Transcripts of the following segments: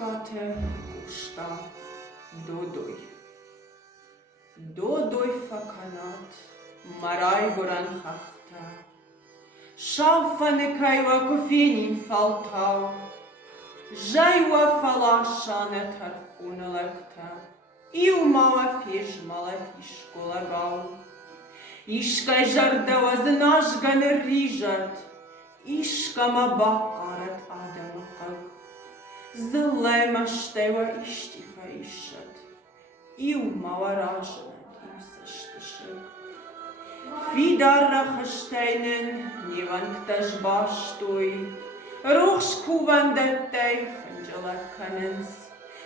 Gate gusta Dodoj. Dodoj fakanat, marai goran hafta. Šaufane kaiwa kofinin faltau. Jaiwa falashane tarhunelekta. Iu mała fież maletiško lagau. Iškai žardava znažgan rižat. Iška ma bakarat ademakak. Zlema števa ištifa išat. Iu mała ražanet imsešteşek. Fidarra hasteinen nivanktaş baştuy. Ruhš kuvandettey hınjalakkanens.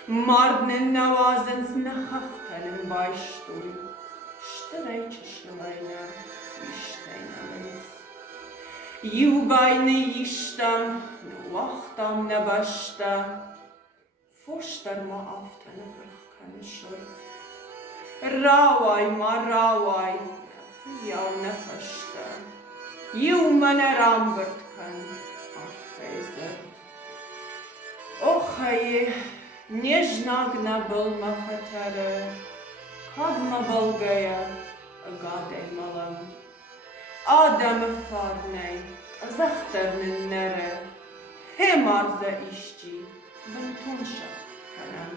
Mardnen navazens nahaftanen baştuy. Štrejčešilajna išteinamens. Jugajne ištam, nuachtam nebašta. Foštarma aftane brachkanšur. Rawaj ma rawaj, nafijau nefashta. Jumane rambertkan, afezer. Ochaje, nežnagna bulma fatere. Kadma balgaya, gadej malam. Adam farnej, zachternin nere. Hemarza işçi, ben tonşaf kanem.